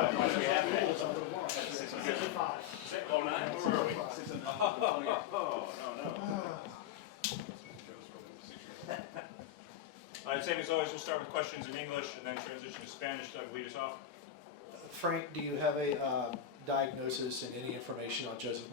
All right, same as always, we'll start with questions in English and then transition to Spanish. Doug, lead us off. Frank, do you have a diagnosis and any information on Joseph?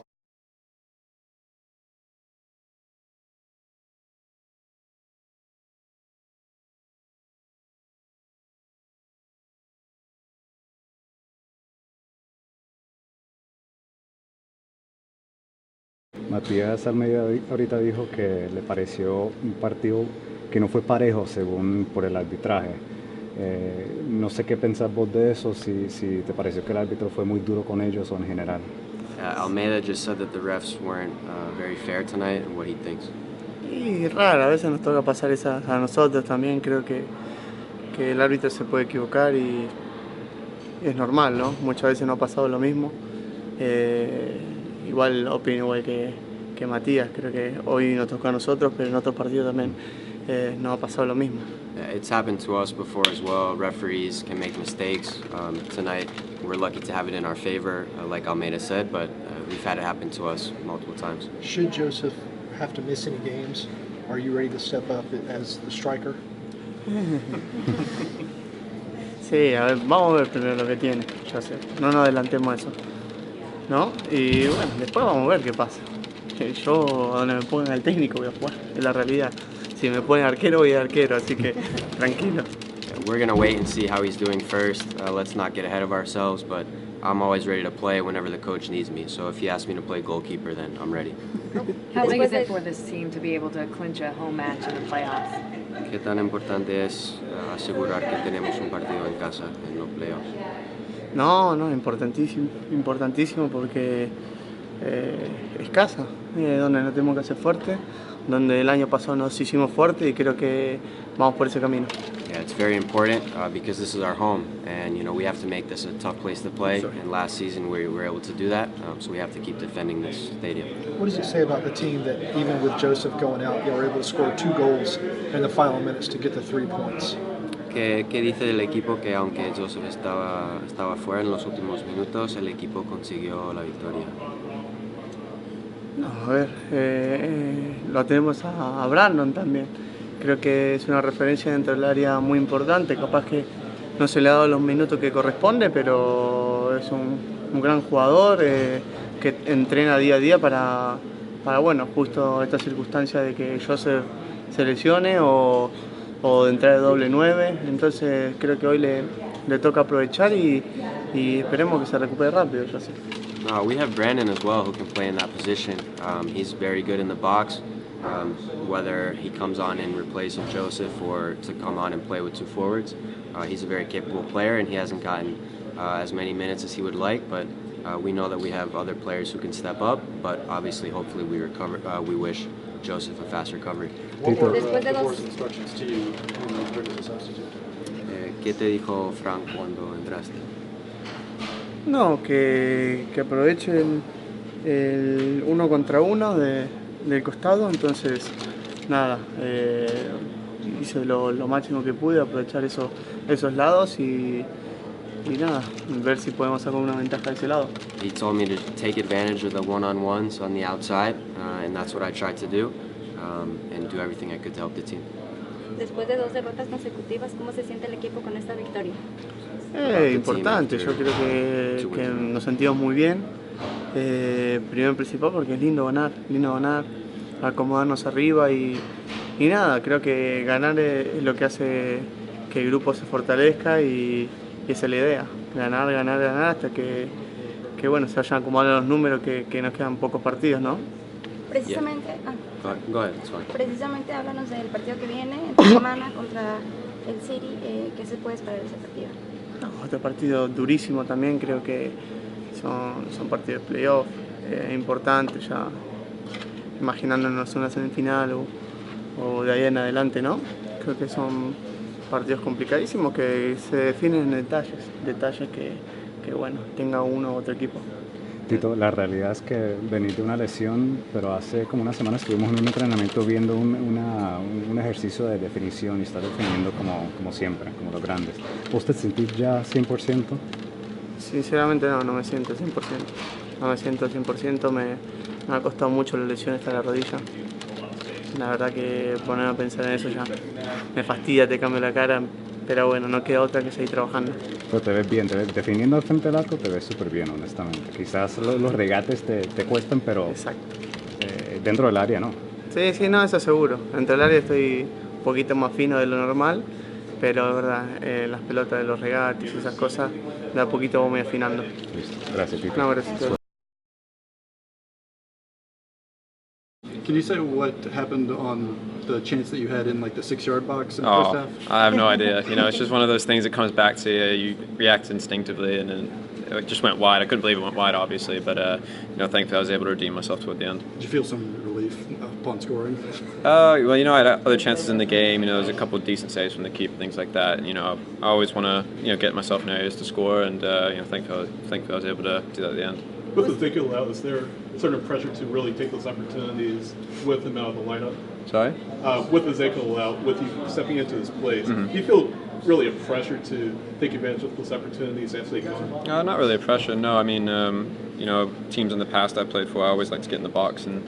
Matías al medio ahorita dijo que le pareció un partido que no fue parejo según por el arbitraje. No sé qué pensás vos de eso, si te pareció que el árbitro fue muy duro con ellos o en general. Almeida just said that the refs weren't very fair tonight and what he thinks. Y raro, a veces nos toca pasar esa a nosotros también, creo que el árbitro se puede equivocar y es normal, ¿no? Muchas veces no ha pasado lo mismo. Igual opino igual que Matías, creo que hoy nos tocó a nosotros, pero en otros partidos también no ha pasado lo mismo. It's happened to us before as well. Referees can make mistakes. Tonight we're lucky to have it in our favor, like Almeida said, but we've had it happen to us multiple times. Should Joseph have to miss any games? Are you ready to step up as the striker? Sí, a ver, vamos a ver primero lo que tiene, Joseph. No nos adelantemos a eso, ¿no? Y bueno, después vamos a ver qué pasa. Yo, a donde me pongan al técnico voy a jugar, es la realidad. Si me ponen arquero, voy a arquero, así que tranquilo. We're going to wait and see how he's doing first. Let's not get ahead of ourselves, but I'm always ready to play whenever the coach needs me. So if he asks me to play goalkeeper, then I'm ready. How big is it for this team to be able to clinch a home match in the playoffs? ¿Qué tan importante es asegurar que tenemos un partido en casa en los playoffs? No, importantísimo, importantísimo porque es casa, donde nos tenemos que hacer fuerte, donde el año pasado nos hicimos fuerte y creo que vamos por ese camino. Yeah, it's very important because this is our home, and we have to make this a tough place to play. And last season we were able to do that, so we have to keep defending this stadium. What does it say about the team that even with Joseph going out, you were able to score 2 goals in the final minutes to get the 3 points? ¿Qué dice del equipo que aunque Joseph estaba fuera en los últimos minutos, el equipo consiguió la victoria? No, a ver, lo tenemos a Brandon también. Creo que es una referencia dentro del área muy importante. Capaz que no se le ha dado los minutos que corresponde, pero es un gran jugador que entrena día a día para bueno, justo esta circunstancia de que Joseph se lesione o de entrar de doble 9. Entonces creo que hoy le toca aprovechar y esperemos que se recupere rápido, Joseph. We have Brandon as well, who can play in that position. He's very good in the box, whether he comes on in replace of Joseph or to come on and play with 2 forwards. He's a very capable player, and he hasn't gotten as many minutes as he would like, but we know that we have other players who can step up, but obviously, hopefully, we wish Joseph a fast recovery. ¿Qué te dijo Frank cuando entraste? No, que aprovechen el 1 contra 1 del costado, entonces nada, hice lo máximo que pude, aprovechar esos lados y nada, ver si podemos sacar una ventaja de ese lado. He told me to take advantage of the one-on-ones on the outside, and that's what I tried to do, and do everything I could to help the team. Después de 2 derrotas consecutivas, ¿cómo se siente el equipo con esta victoria? Importante, yo creo que nos sentimos muy bien, primero y principal porque es lindo ganar, acomodarnos arriba y nada, creo que ganar es lo que hace que el grupo se fortalezca y esa es la idea, ganar hasta que bueno, se vayan acomodando los números que nos quedan pocos partidos, ¿no? Precisamente, Go ahead, it's fine. Precisamente háblanos del partido que viene, esta semana contra el City, ¿qué se puede esperar de ese partido? Otro partido durísimo también, creo que son partidos de playoff importantes, ya imaginándonos una semifinal o de ahí en adelante, ¿no? Creo que son partidos complicadísimos que se definen en detalles que bueno, tenga uno u otro equipo. Tito, la realidad es que venís de una lesión, pero hace como una semana estuvimos en un entrenamiento viendo un ejercicio de definición y estás definiendo como siempre, como los grandes. ¿Vos te sentís ya 100%? Sinceramente no me siento 100%. No me siento 100%, me ha costado mucho la lesión esta de la rodilla. La verdad que ponerme a pensar en eso ya me fastidia, te cambio la cara, pero bueno, no queda otra que seguir trabajando. Pero te ves bien, definiendo al frente del arco te ves súper bien, honestamente. Quizás los regates te cuestan, pero Exacto. dentro del área no. Sí, no, eso seguro. Dentro del área estoy un poquito más fino de lo normal, pero es verdad, las pelotas de los regates y esas cosas, de a poquito voy afinando. Listo. Gracias, Tito. No, gracias. Can you say what happened on the chance that you had in like the 6-yard box in the first Oh, half? I have no idea. You know, it's just one of those things that comes back to you. You react instinctively, and then it just went wide. I couldn't believe it went wide, obviously, but you know, thankfully I was able to redeem myself toward the end. Did you feel some relief upon scoring? Well, you know, I had other chances in the game. You know, there's a couple of decent saves from the keeper, things like that. You know, I always want to get myself in areas to score, and you know, thankfully I was able to do that at the end. With Ezekiel out, is there sort of pressure to really take those opportunities with him out of the lineup? Sorry? With Ezekiel out, with you stepping into his place, do you feel really a pressure to take advantage of those opportunities as they come? Not really a pressure, no. I mean, you know, teams in the past I played for, I always like to get in the box and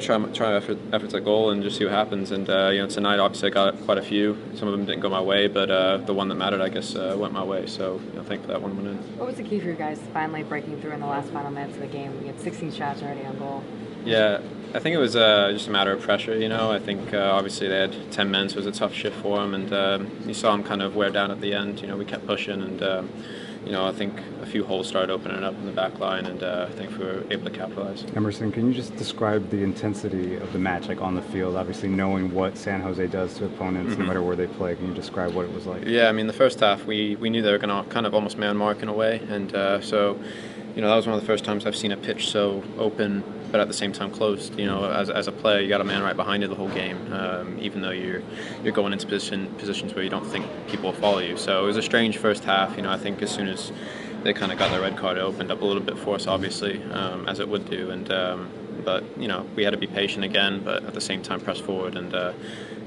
try efforts at goal and just see what happens. And you know, tonight obviously I got quite a few. Some of them didn't go my way, but the one that mattered, I guess, went my way. So you know, thankfully that one went in. What was the key for you guys finally breaking through in the last final minutes of the game? You had 16 shots already on goal. Yeah, I think it was just a matter of pressure. You know, I think obviously they had 10 men, so it was a tough shift for them, and you saw them kind of wear down at the end. You know, we kept pushing, and you know, I think a few holes started opening up in the back line, and I think we were able to capitalize. Emerson, can you just describe the intensity of the match, like on the field? Obviously, knowing what San Jose does to opponents, no matter where they play, can you describe what it was like? Yeah, I mean, the first half we knew they were going to kind of almost man mark in a way, and so you know, that was one of the first times I've seen a pitch so open, but at the same time closed. You know, as a player, you got a man right behind you the whole game, even though you're going into positions where you don't think people will follow you. So it was a strange first half. You know, I think as soon as they kind of got their red card, it opened up a little bit for us, obviously, as it would do. And but you know, we had to be patient again, but at the same time press forward. And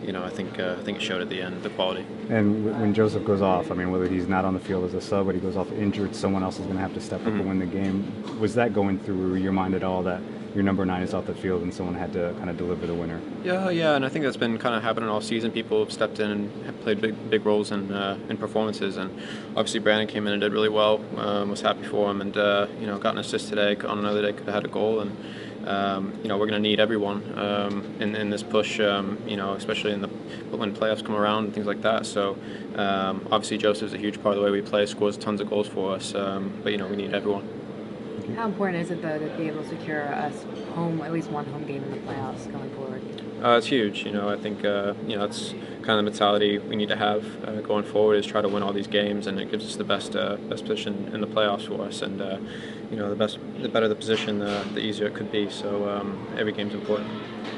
you know, I think it showed at the end the quality. And when Joseph goes off, I mean, whether he's not on the field as a sub, but he goes off injured, someone else is going to have to step up and win the game. Was that going through your mind at all, that your number 9 is off the field and someone had to kind of deliver the winner? Yeah, and I think that's been kind of happening all season. People have stepped in and have played big roles in performances, and obviously Brandon came in and did really well. Was happy for him, and you know, got an assist today. On another day, could have had a goal, and you know, we're going to need everyone in this push. You know, especially when playoffs come around and things like that. So obviously Joseph's a huge part of the way we play. Scores tons of goals for us, but you know, we need everyone. How important is it, though, to be able to secure at least one home game in the playoffs going forward? It's huge. You know, I think you know, it's kind of the mentality we need to have going forward, is try to win all these games, and it gives us the best position in the playoffs for us. And you know, the better the position, the easier it could be. So every game's important.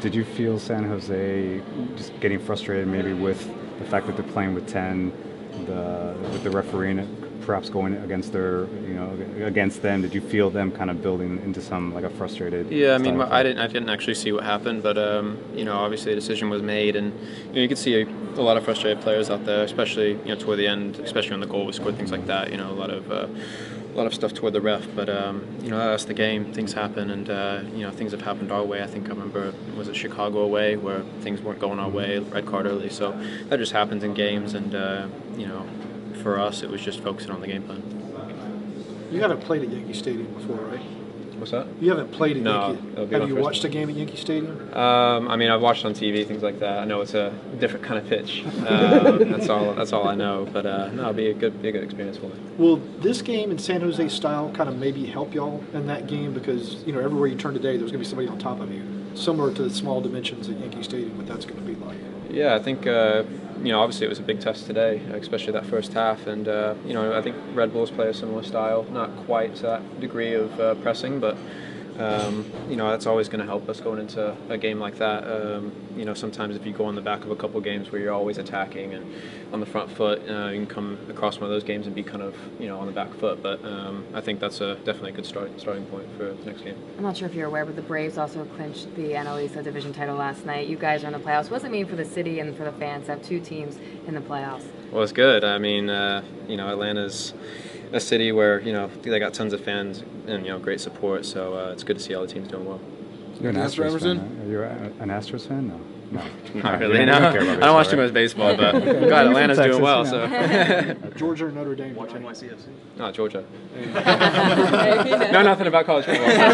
Did you feel San Jose just getting frustrated maybe with the fact that they're playing with 10, with the referee perhaps going against against them? Did you feel them kind of building into some, like, a frustrated? Yeah, I mean, I didn't actually see what happened, but you know, obviously a decision was made, and you know, you could see a lot of frustrated players out there, especially, you know, toward the end, especially on the goal we scored, things like that. You know, a lot of stuff toward the ref, but you know, that's the game. Things happen, and you know, things have happened our way. I think I remember, was it Chicago away, where things weren't going our way, red card early. So that just happens in games, and you know, for us, it was just focusing on the game plan. You haven't played at Yankee Stadium before, right? What's that? You haven't played at No, Yankee. that'll be my Have you first watched a game at Yankee Stadium? I mean, I've watched on TV, things like that. I know it's a different kind of pitch. That's all I know. But no, it'll be a good experience for me. Will this game in San Jose style kind of maybe help y'all in that game? Because, you know, everywhere you turn today, there's going to be somebody on top of you, similar to the small dimensions at Yankee Stadium, what that's going to be like. Yeah, I think you know, obviously it was a big test today, especially that first half, and you know, I think Red Bulls play a similar style, not quite to that degree of pressing, but you know, that's always going to help us going into a game like that. You know, sometimes if you go on the back of a couple games where you're always attacking and on the front foot, you can come across one of those games and be kind of, you know, on the back foot. But I think that's definitely a good starting point for the next game. I'm not sure if you're aware, but the Braves also clinched the NL East division title last night. You guys are in the playoffs. What does it mean for the city and for the fans to have two teams in the playoffs? Well, it's good. I mean, you know, Atlanta's a city where they got tons of fans and great support. So it's good to see all the teams doing well. You're an Yes, Astros fan, Emerson? right? Are you an Astros fan? No. Not you really. don't No, care about I don't watch too baseball, much baseball, but Okay. glad You're from Atlanta's Texas, doing well. you know. So Georgia or Notre Dame? Watch tonight? NYCFC. no, Georgia. Know Know nothing about college football. Thanks,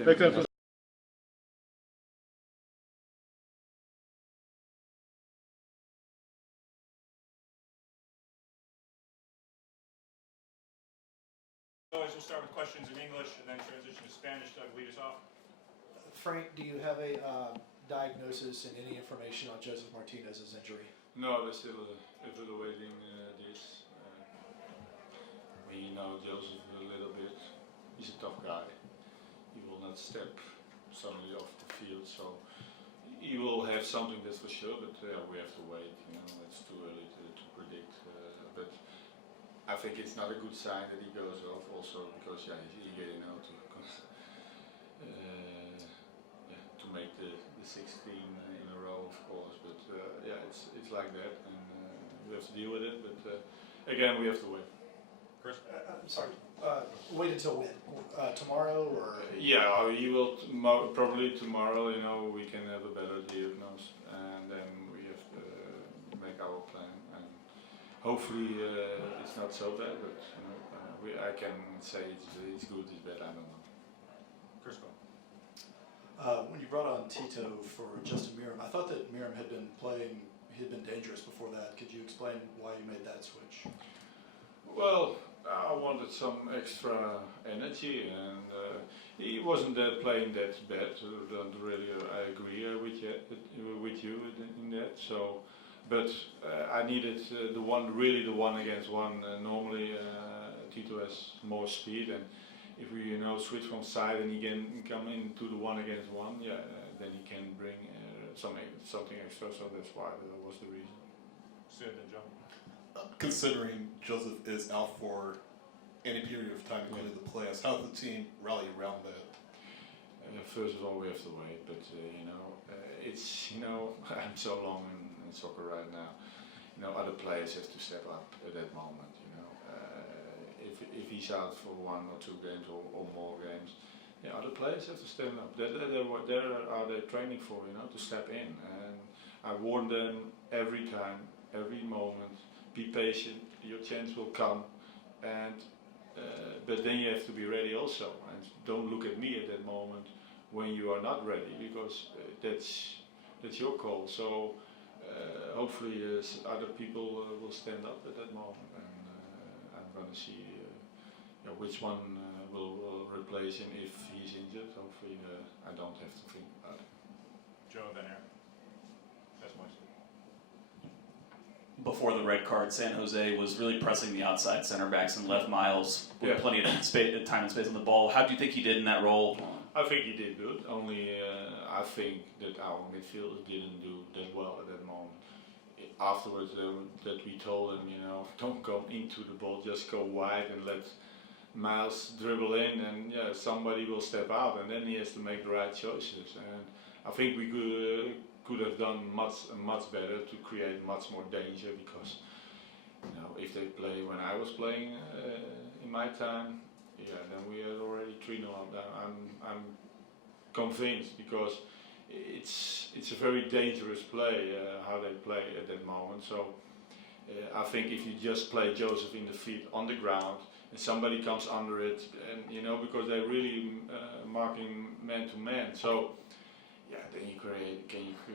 Emerson. Always, we'll start with questions in English and then transition to Spanish. Doug, lead us off. Frank, do you have a diagnosis and any information on Joseph Martinez's injury? No, we're still evaluating this. We know Joseph a little bit. He's a tough guy. He will not step suddenly off the field, so he will have something, that's for sure. But we have to wait. It's too early to predict. But I think it's not a good sign that he goes off. Also because he's eager, to make the 16 in a row, of course. But it's like that, and we have to deal with it. But again, we have to wait. Chris? I'm sorry. Wait until when? Tomorrow or? Yeah, he will probably tomorrow. We can have a better diagnosis, and then we have to make our plan. And hopefully, it's not so bad. But I can say it's good, it's bad. I don't know. Chris, go. When you brought on Tito for Justin Miram, I thought that Miram had been dangerous before that. Could you explain why you made that switch? Well, I wanted some extra energy, and he wasn't playing that bad. Don't really, I agree with you in that. So, but I needed the one against one. Normally, Tito has more speed, and if we switch from side and he can come into the one against one, then he can bring something extra. So that's why that was the reason. Sid and John. Considering Joseph is out for any period of time, including the playoffs, how did the team rally around that? First of all, we have to wait, but it's I'm so long in soccer right now. Other players have to step up at that moment. If he's out for 1 or 2 games or more games, other players have to stand up. There are they training for, to step in. And I warn them every time, every moment. Be patient. Your chance will come, and but then you have to be ready also. And don't look at me at that moment when you are not ready, because that's your call. So hopefully other people will stand up at that moment, and I'm going to see which one will replace him if he's injured. Hopefully I don't have to think about it. Joe, then Aaron. That's my Before the red card, San Jose was really pressing the outside center backs and left Miles with plenty of time and space on the ball. How do you think he did in that role? I think he did good. Only I think that our midfielders didn't do that well at that moment. Afterwards, that we told him, don't go into the ball, just go wide and let Miles dribble in, and somebody will step out, and then he has to make the right choices. And I think we could have done much better to create much more danger, because if they play when I was playing in my time, then we had already 3-0 down. I'm convinced, because it's a very dangerous play how they play at that moment. So I think if you just play Joseph in the feet on the ground and somebody comes under it, and because they're really marking man to man, so then you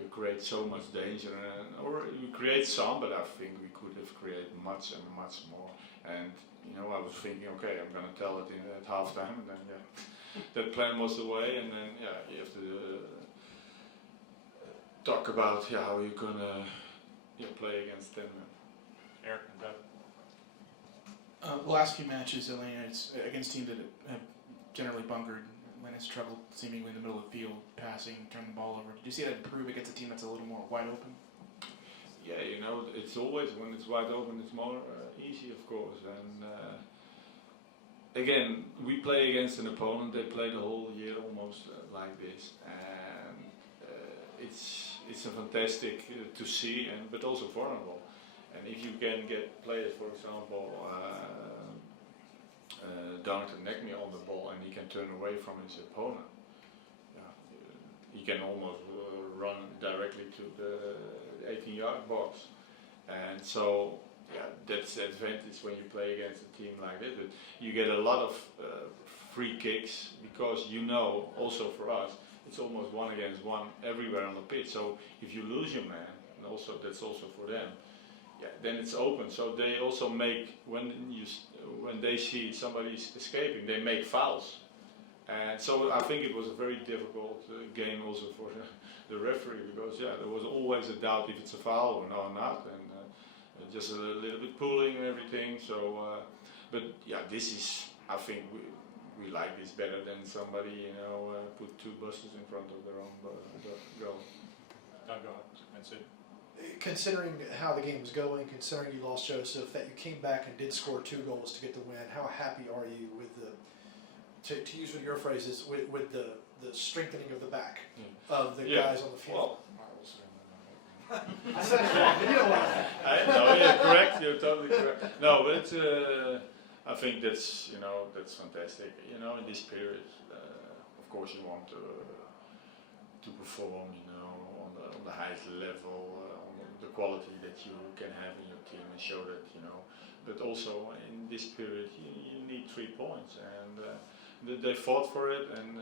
create so much danger, or you create some, but I think we could have created much and much more. And I was thinking, okay, I'm going to tell it at halftime, and then that plan was the way, and then you have to talk about how you're going to play against them. Eric and Doug. The last few matches, Atlanta's against teams that have generally bunkered. Atlanta's struggled seemingly in the middle of the field, passing, turning the ball over. Did you see that improve against a team that's a little more wide open? Yeah, it's always, when it's wide open, it's more easy, of course. And again, we play against an opponent. They play the whole year almost like this, and it's a fantastic to see, but also vulnerable. And if you can get players, for example, Darrington Neckney on the ball and he can turn away from his opponent, he can almost run directly to the 18-yard box. And so, that's the advantage when you play against a team like this. You get a lot of free kicks because also for us, it's almost 1 against 1 everywhere on the pitch. So if you lose your man, and also that's also for them, then it's open. So they also make, when they see somebody's escaping, they make fouls. And so I think it was a very difficult game also for the referee because there was always a doubt if it's a foul or not, and just a little bit pulling and everything. So, but this is, I think we like this better than somebody put 2 buses in front of their own goal. Go ahead. That's it. Considering how the game was going, considering you lost Joseph, that you came back and did score 2 goals to get the win, how happy are you with to use one of your phrases, with the strengthening of the back of the guys on the field? I said it. You don't want that. No, you're correct. You're totally correct. No, but I think that's fantastic. In this period, of course, you want to perform, on the highest level, on the quality that you can have in your team, and show that, But also in this period, you need 3 points, and they fought for it, and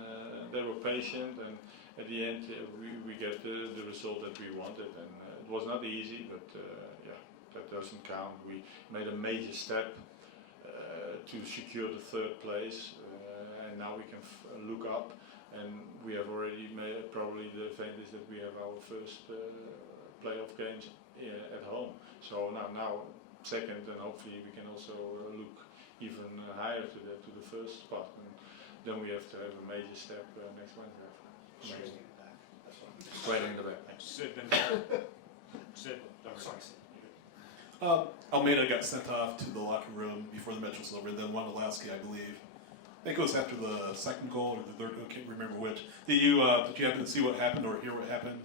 they were patient, and at the end we get the result that we wanted, and it was not easy, but that doesn't count. We made a major step to secure the 3rd place, and now we can look up, and we have already made probably the advantage that we have our first playoff games at home. So now 2nd, and hopefully we can also look even higher to the first spot, and then we have to have a major step next Wednesday. Straight in the back. Sid, then Sid. Sorry, Sid. Almeida got sent off to the locker room before the match was over, then Wondolowski, I believe. I think it was after the 2nd goal or the 3rd goal, I can't remember which. Did you happen to see what happened or hear what happened?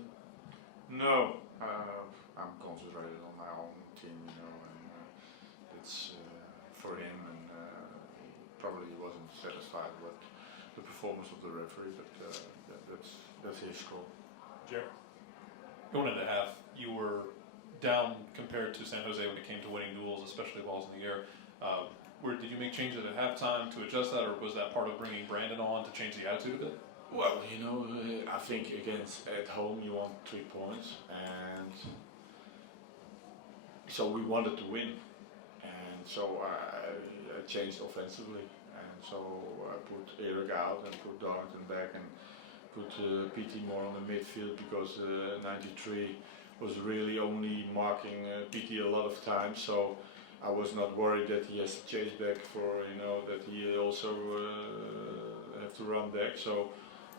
No, I'm concentrated on my own team, and it's for him, and probably he wasn't satisfied with the performance of the referee, but that's his call. Jared? Going into half, you were down compared to San Jose when it came to winning duels, especially balls in the air. Did you make changes at halftime to adjust that, or was that part of bringing Brandon on to change the attitude a bit? Well, I think at home you want 3 points, and so we wanted to win, and so I changed offensively, and so I put Eric out and put Darrington back and put PT more on the midfield because 93 was really only marking PT a lot of times, so I was not worried that he has to chase back for, that he also have to run back. So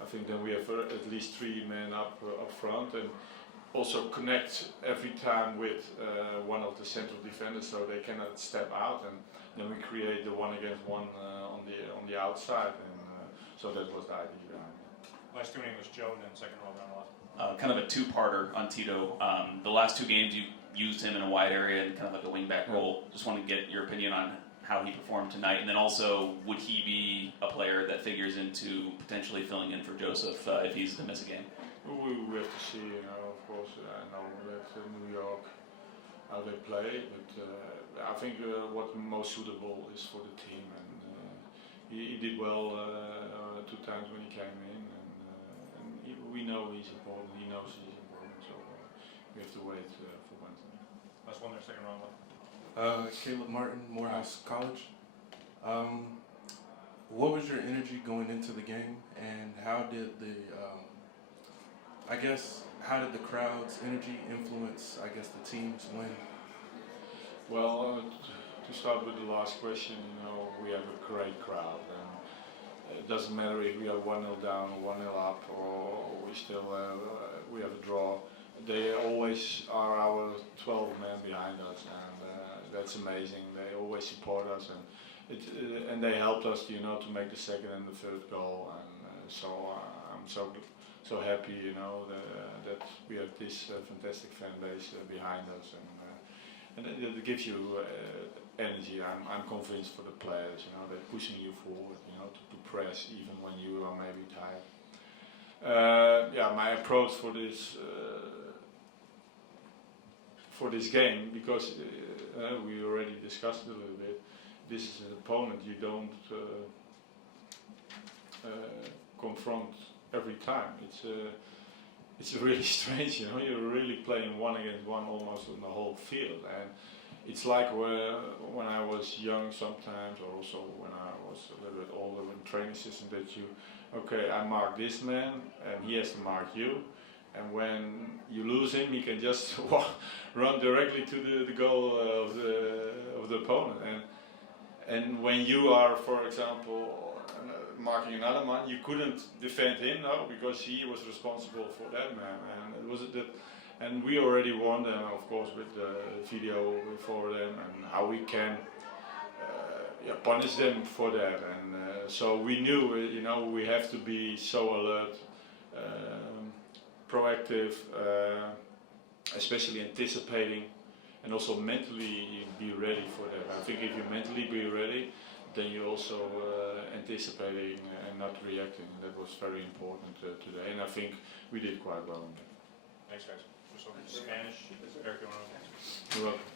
I think then we have at least 3 men up front, and also connect every time with one of the central defenders so they cannot step out, and then we create the 1 against 1 on the outside, and so that was the idea behind it. Last 2 innings was Joe, and then 2nd row round left. Kind of a 2-parter on Tito. The last 2 games you used him in a wide area and kind of like a wing-back role. Just want to get your opinion on how he performed tonight, and then also, would he be a player that figures into potentially filling in for Joseph if he's to miss a game? We have to see, of course. I know that New York, how they play, but I think what's most suitable is for the team, and he did well 2 times when he came in, and we know he's important, he knows he's important, so we have to wait for Wednesday. Last one there, 2nd round left. Caleb Martin, Morehouse College. What was your energy going into the game, and how did how did the crowd's energy influence, the team's win? Well, to start with the last question, we have a great crowd, and it doesn't matter if we are 1-0 down or 1-0 up, or we have a draw. They always are our 12 men behind us, and that's amazing. They always support us, and they helped us, to make the 2nd and the 3rd goal, and so I'm so happy, that we have this fantastic fan base behind us, and it gives you energy. I'm convinced for the players, you know, they're pushing you forward, you know, to press even when you are maybe tired. Yeah, my approach for this game, because we already discussed it a little bit. This is an opponent you don't confront every time. It's really strange, you know. You're really playing one against one almost on the whole field, and it's like when I was young sometimes, or also when I was a little bit older in training system, that okay, I mark this man and he has to mark you, and when you lose him, he can just run directly to the goal of the opponent. And when you are, for example, marking another man, you couldn't defend him, no, because he was responsible for that man, and it was that. And we already warned them, of course, with the video for them and how we can punish them for that. And so we knew, you know, we have to be so alert, proactive, especially anticipating, and also mentally be ready for that. I think if you mentally be ready, then you also anticipating and not reacting. That was very important today, and I think we did quite well on that. Thanks, guys. Spanish, Eric, you want to? You're welcome.